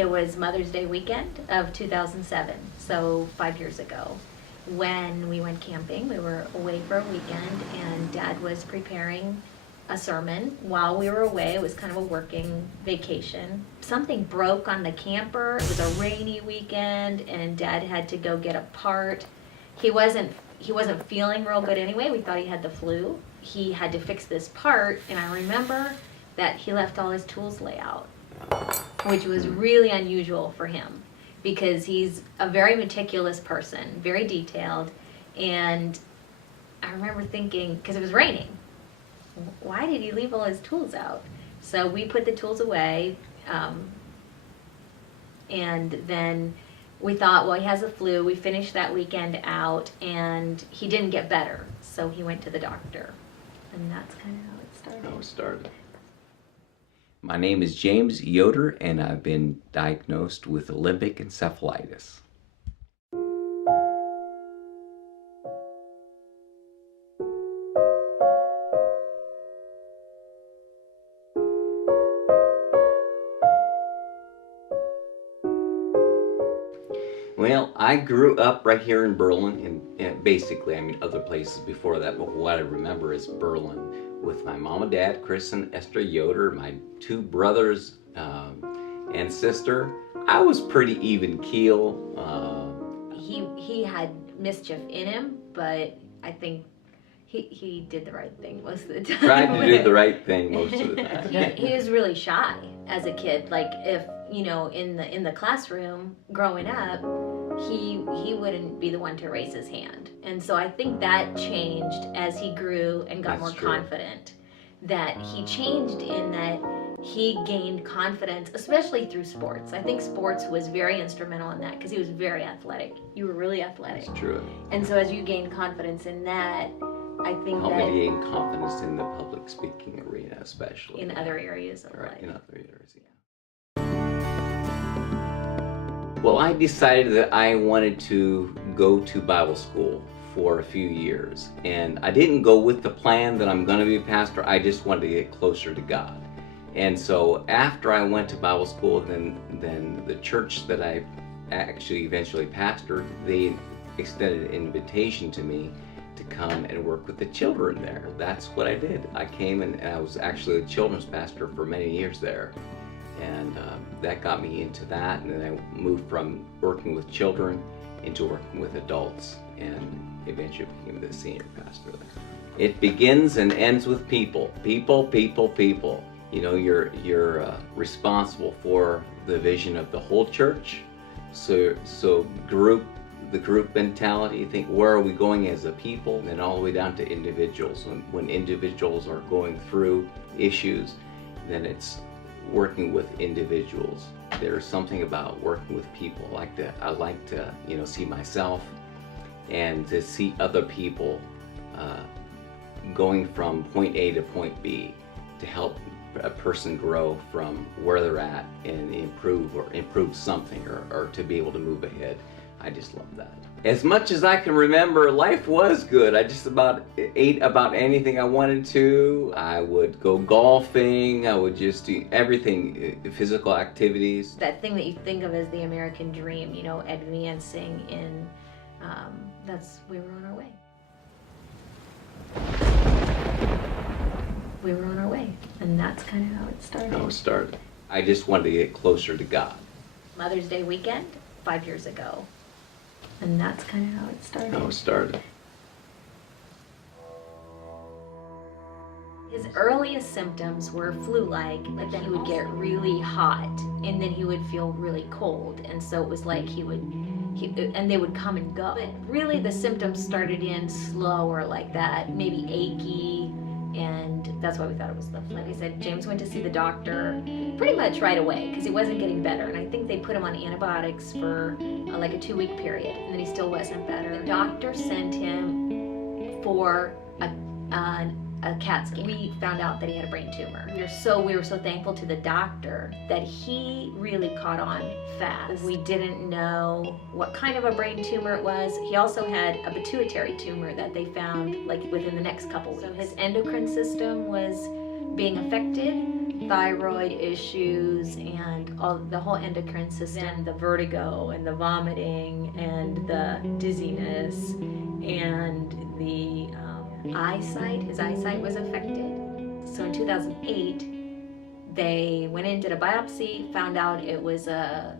It was Mother's Day weekend of 2007, so 5 years ago, when we went camping. We were away for a weekend, and Dad was preparing a sermon while we were away. It was kind of a working vacation. Something broke on the camper. It was a rainy weekend, and Dad had to go get a part. He wasn't feeling real good anyway. We thought he had the flu. He had to fix this part, and I remember that he left all his tools lay out, which was really unusual for him because he's a very meticulous person, very detailed. And I remember thinking, because it was raining, why did he leave all his tools out? So we put the tools away, and then we thought, well, he has the flu. We finished that weekend out, and he didn't get better, so he went to the doctor. And that's kind of how it started. My name is James Yoder, and I've been diagnosed with limbic encephalitis. Well, I grew up right here in Berlin, and basically, I mean, other places before that, but what I remember is Berlin, with my mom and dad, Chris and Esther Yoder, my two brothers and sister. I was pretty even keel. He had mischief in him, but I think he did the right thing most of the time. Tried to do the right thing most of the time. He was really shy as a kid. Like, if in the classroom growing up, he wouldn't be the one to raise his hand. And so I think that changed as he grew and got more confident. That he changed in that he gained confidence, especially through sports. I think sports was very instrumental in that because he was very athletic. You were really athletic. That's true. And so as you gained confidence in that, I think helped that me gain confidence in the public speaking arena, especially. In other areas of life. In other areas, yeah. Well, I decided that I wanted to go to Bible school for a few years, and I didn't go with the plan that I'm going to be a pastor. I just wanted to get closer to God. And so after I went to Bible school, then the church that I actually eventually pastored, they extended an invitation to me to come and work with the children there. That's what I did. I came and I was actually a children's pastor for many years there. And that got me into that, and then I moved from working with children into working with adults, and eventually became the senior pastor there. It begins and ends with people. People, people, people. You know, you're responsible for the vision of the whole church. So the group mentality, you think, where are we going as a people? And then all the way down to individuals. When individuals are going through issues, then it's working with individuals. There's something about working with people like that. I like to, see myself and to see other people going from point A to point B to help a person grow from where they're at and improve something or to be able to move ahead. I just love that. As much as I can remember, life was good. I just about ate about anything I wanted to. I would go golfing. I would just do everything, physical activities. That thing that you think of as the American dream, advancing in, we were on our way. We were on our way, and that's kind of how it started. I just wanted to get closer to God. Mother's Day weekend, 5 years ago. And that's kind of how it started. His earliest symptoms were flu-like, but then he would get really hot, and then he would feel really cold. And so it was like and they would come and go. But really the symptoms started in slower like that, maybe achy, and that's why we thought it was the flu. Like I said, James went to see the doctor pretty much right away because he wasn't getting better, and I think they put him on antibiotics for like a 2-week period, and then he still wasn't better. The doctor sent him for a CAT scan. We found out that he had a brain tumor. We were so thankful to the doctor that he really caught on fast. We didn't know what kind of a brain tumor it was. He also had a pituitary tumor that they found like within the next couple weeks. So his endocrine system was being affected, thyroid issues and the whole endocrine system, the vertigo and the vomiting and the dizziness and the eyesight. His eyesight was affected. So in 2008, they went in, did a biopsy, found out it was a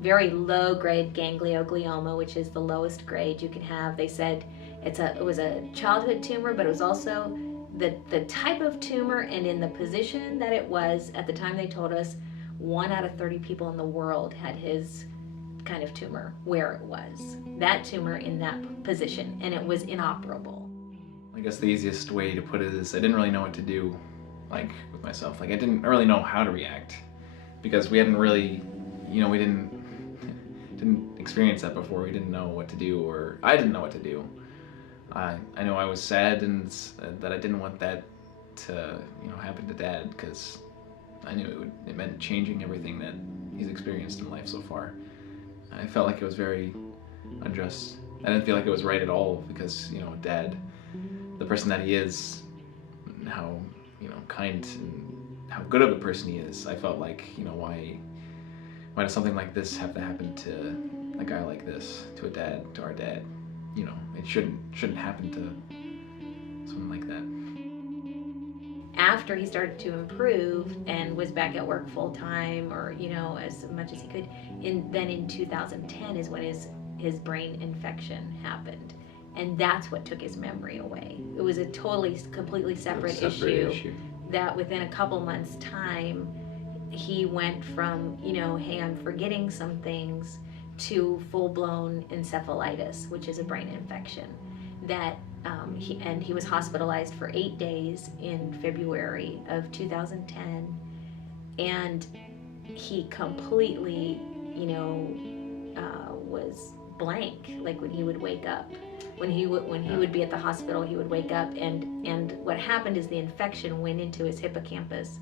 very low grade ganglioglioma, which is the lowest grade you can have. They said it was a childhood tumor, but it was also the type of tumor and in the position that it was at the time. They told us 1 out of 30 people in the world had his kind of tumor where it was, that tumor in that position, and it was inoperable. I guess the easiest way to put it is I didn't really know what to do, like, with myself. Like, I didn't really know how to react, because we hadn't really, we didn't experience that before. We didn't know what to do, or I didn't know what to do. I know I was sad and that I didn't want that to, happen to Dad, because I knew it meant changing everything that he's experienced in life so far. I felt like it was very unjust. I didn't feel like it was right at all, because, Dad, the person that he is, and how, kind and how good of a person he is, I felt like, why does something like this have to happen to a guy like this, to our dad? It shouldn't happen to someone like that. After he started to improve and was back at work full time, or as much as he could, then in 2010 is when his brain infection happened, and that's what took his memory away. It was a completely separate issue that within a couple months' time he went from hey, I'm forgetting some things, to full-blown encephalitis, which is a brain infection that he was hospitalized for 8 days in February of 2010, and he completely was blank. Like, when he would wake up, when he would be at the hospital, he would wake up, and what happened is the infection went into his hippocampus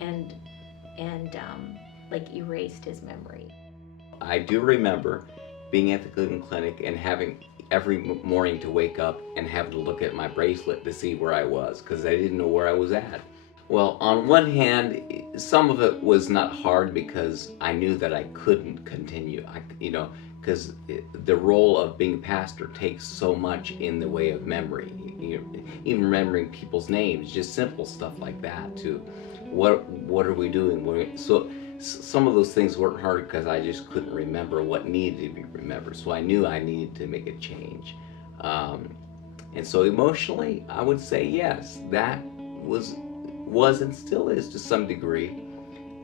and like erased his memory. I do remember being at the Cleveland Clinic and having every morning to wake up and have to look at my bracelet to see where I was, because I didn't know where I was at. Well, on one hand, some of it was not hard because I knew that I couldn't continue. Because the role of being a pastor takes so much in the way of memory. Even remembering people's names, just simple stuff like that. To what are we doing? So some of those things weren't hard because I just couldn't remember what needed to be remembered. So I knew I needed to make a change. And so emotionally, I would say yes, that was and still is to some degree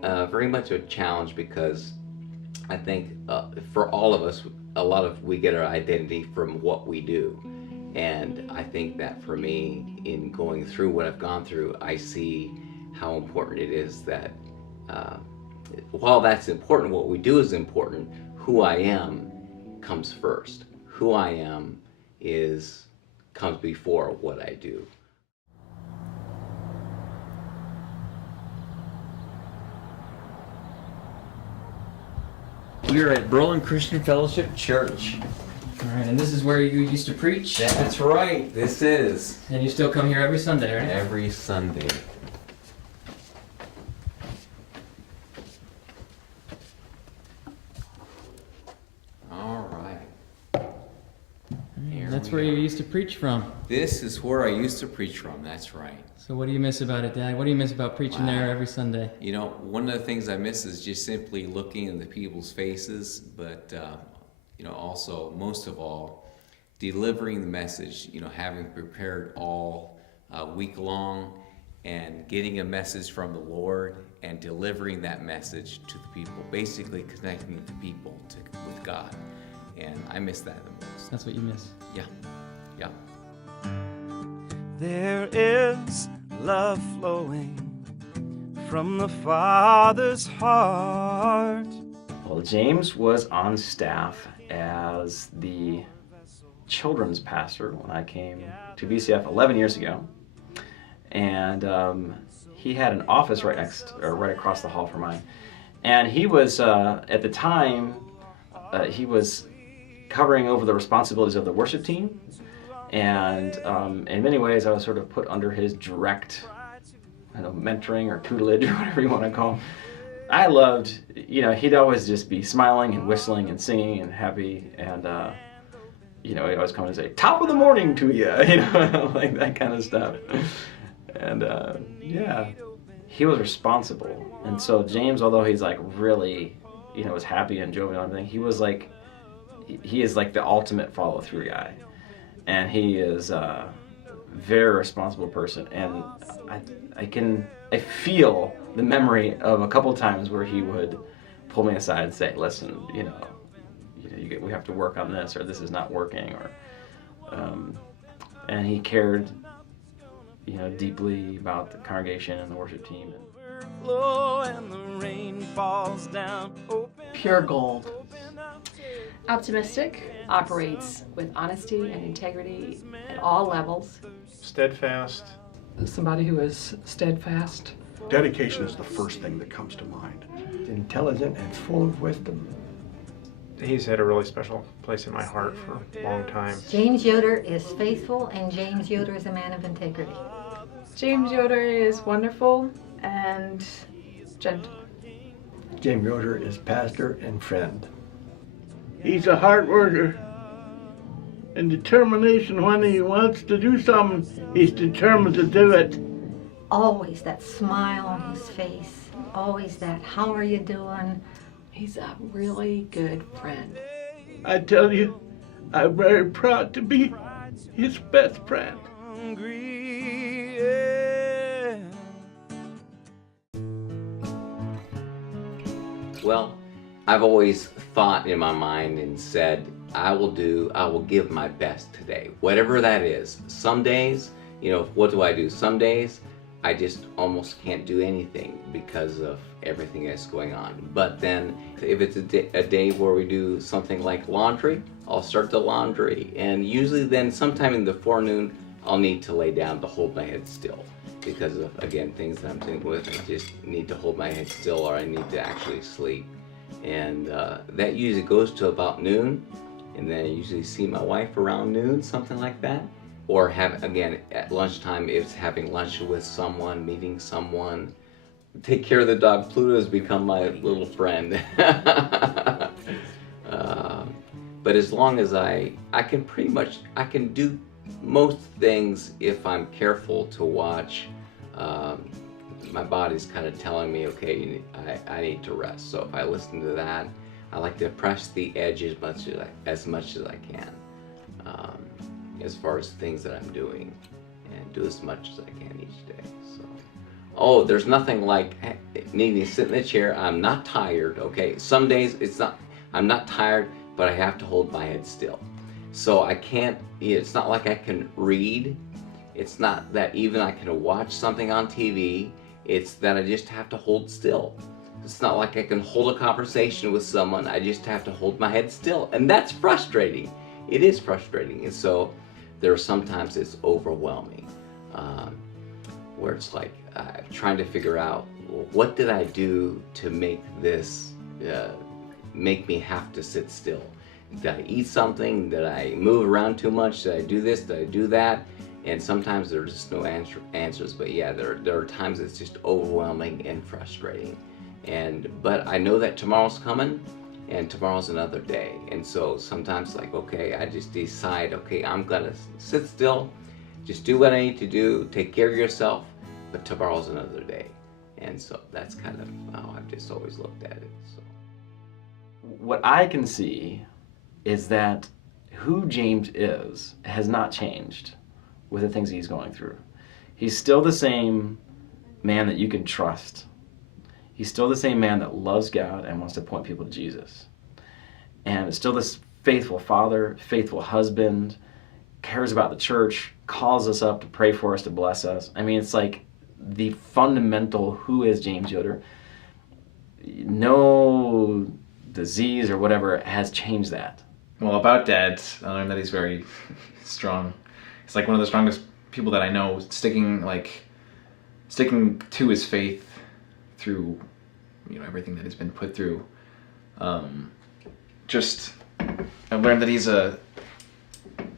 very much a challenge, because I think for all of us, we get our identity from what we do. And I think that for me, in going through what I've gone through, I see how important it is that while that's important, what we do is important, who I am comes first. Who I am comes before what I do. We are at Berlin Christian Fellowship Church. All right, and this is where you used to preach? That's right, this is. And you still come here every Sunday, right? Every Sunday. All right. That's where you used to preach from. This is where I used to preach from, that's right. So what do you miss about it, Dad? What do you miss about preaching there every Sunday? One of the things I miss is just simply looking in the people's faces, but also, most of all, delivering the message, having prepared all week long and getting a message from the Lord and delivering that message to the people, basically connecting the people with God. And I miss that the most. That's what you miss? Yeah. There is love flowing from the Father's heart. Well, James was on staff as the children's pastor when I came to BCF 11 years ago, and he had an office right across the hall from mine. And he was at the time he was covering over the responsibilities of the worship team, and in many ways I was sort of put under his direct mentoring or tutelage or whatever you want to call him. I loved, he'd always just be smiling and whistling and singing and happy, and he'd always come and say, "Top of the morning to you," like that kind of stuff. And he was responsible. And so James, although he's like really, was happy and jovial and everything, he is like the ultimate follow-through guy. And he is a very responsible person. And I feel the memory of a couple times where he would pull me aside and say, "Listen, we have to work on this, or this is not working," and he cared, deeply about the congregation and the worship team. And the rain falls down. Pure gold. Optimistic, operates with honesty and integrity at all levels. Steadfast. Somebody who is steadfast. Dedication is the first thing that comes to mind. Intelligent and full of wisdom. He's had a really special place in my heart for a long time. James Yoder is faithful, and James Yoder is a man of integrity. James Yoder is wonderful and gentle. James Yoder is pastor and friend. He's a hard worker and determination. When he wants to do something, he's determined to do it. Always that smile on his face, always that, "How are you doing?" He's a really good friend. I tell you, I'm very proud to be his best friend. Well, I've always thought in my mind and said, I will give my best today, whatever that is. Some days, what do? Some days, I just almost can't do anything because of everything that's going on. But then, if it's a day where we do something like laundry, I'll start the laundry. And usually then, sometime in the forenoon, I'll need to lay down to hold my head still. Because of, again, things that I'm dealing with, I just need to hold my head still, or I need to actually sleep. And that usually goes to about noon. And then I usually see my wife around noon, something like that. Or again, at lunchtime, if it's having lunch with someone, meeting someone. Take care of the dog. Pluto has become my little friend. But as long as I can do most things if I'm careful to watch. My body's kind of telling me, okay, I need to rest. So if I listen to that, I like to press the edge as much as I can, as far as things that I'm doing, and do as much as I can each day. So, there's nothing like needing to sit in the chair. I'm not tired. Okay, some days I'm not tired, but I have to hold my head still. So I can't. It's not like I can read. It's not that even I can watch something on TV. It's that I just have to hold still. It's not like I can hold a conversation with someone. I just have to hold my head still. And that's frustrating. It is frustrating. And so there are sometimes it's overwhelming, where it's like trying to figure out, what did I do to make this, make me have to sit still? Did I eat something? Did I move around too much? Did I do this? Did I do that? And sometimes there's just no answers, but yeah, there are times it's just overwhelming and frustrating. But I know that tomorrow's coming, and tomorrow's another day. And so sometimes, okay, I just decide, okay, I'm gonna sit still, just do what I need to do, take care of yourself, but tomorrow's another day. And so that's kind of how I've just always looked at it. So. What I can see is that who James is has not changed with the things he's going through. He's still the same man that you can trust. He's still the same man that loves God and wants to point people to Jesus. And still this faithful father, faithful husband, cares about the church, calls us up to pray for us, to bless us. I mean, it's like the fundamental who is James Yoder. No disease or whatever has changed that. Well, about Dad, I learned that he's very strong. He's like one of the strongest people that I know, sticking to his faith through, everything that he's been put through. I've learned that he's the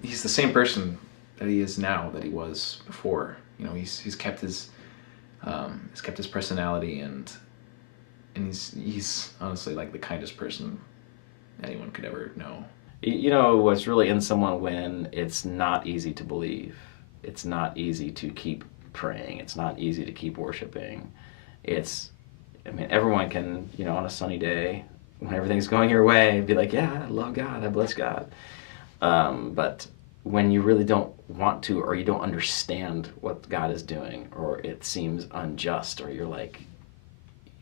same person that he is now that he was before. He's kept his He's kept his personality, and he's honestly like the kindest person anyone could ever know. You know what's really in someone when it's not easy to believe. It's not easy to keep praying. It's not easy to keep worshiping. I mean, everyone can, you know, on a sunny day, when everything's going your way, be like, yeah, I love God, I bless God. But when you really don't want to, or you don't understand what God is doing, or it seems unjust, or you're like,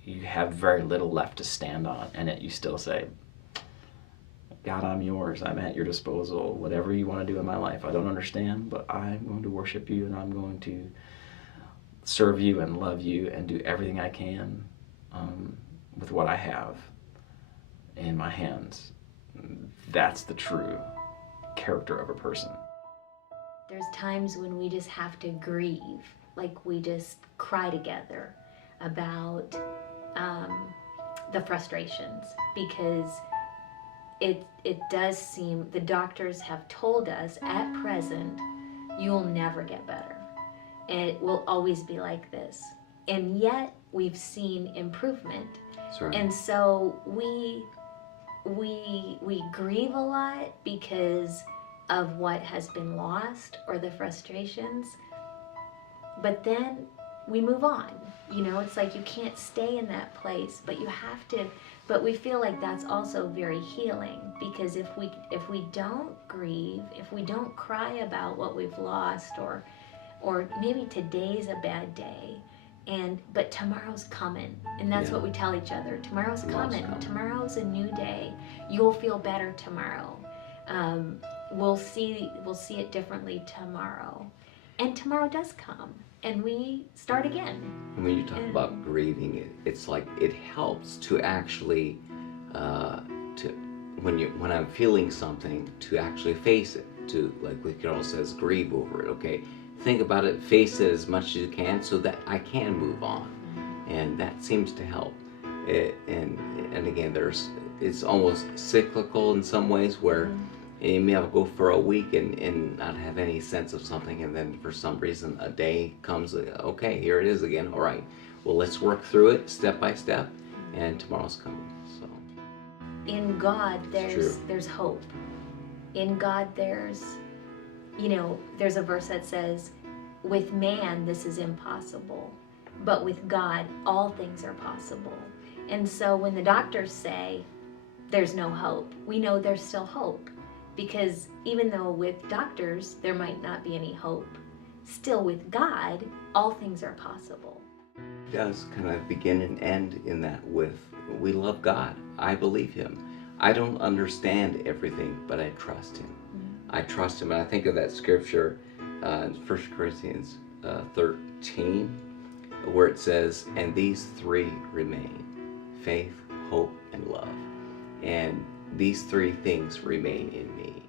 you have very little left to stand on, and yet you still say, God, I'm yours. I'm at your disposal. Whatever you want to do in my life, I don't understand, but I'm going to worship you, and I'm going to serve you and love you and do everything I can with what I have in my hands. That's the true character of a person. There's times when we just have to grieve, like we just cry together about the frustrations, because it does seem, the doctors have told us at present, you'll never get better. And it will always be like this. And yet we've seen improvement. Right. And so we grieve a lot because of what has been lost or the frustrations. But then we move on. You know, it's like you can't stay in that place, but you have to. But we feel like that's also very healing, because if we don't grieve, if we don't cry about what we've lost, or maybe today's a bad day, but tomorrow's coming, and that's what we tell each other. Tomorrow's coming. Tomorrow's a new day. You'll feel better tomorrow. We'll see it differently tomorrow, and tomorrow does come, and we start again. And when you talk about grieving, it's like it helps to actually when I'm feeling something, to actually face it. To, like the Carol says, grieve over it. Okay. Think about it, face it as much as you can, so that I can move on, and that seems to help. And again, it's almost cyclical in some ways, where you may have to go for a week and not have any sense of something, and then for some reason a day comes. Okay, here it is again. All right, well, let's work through it step by step, and tomorrow's coming. So in God, there's hope. In God, there's a verse that says, with man this is impossible, but with God all things are possible. And so when the doctors say there's no hope, we know there's still hope, because even though with doctors there might not be any hope, still with God all things are possible. it does kind of begin and end in that with, we love God. I believe Him. I don't understand everything, but I trust Him. I trust Him. And I think of that scripture in 1 Corinthians 13, where it says, and these three remain: faith, hope, and love. And these three things remain in me.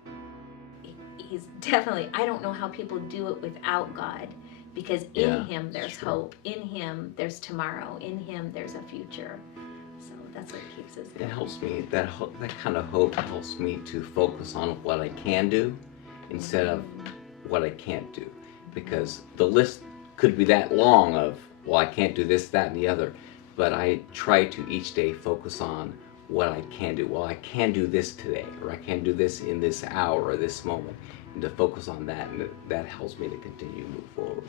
He's definitely, I don't know how people do it without God, because in Him there's hope. In Him there's tomorrow. In Him there's a future. So that's what keeps us going. It helps me, that kind of hope helps me to focus on what I can do instead of what I can't do. Because the list could be that long of, well, I can't do this, that, and the other. But I try to each day focus on what I can do. Well, I can do this today, or I can do this in this hour or this moment, and to focus on that, and that helps me to continue to move forward.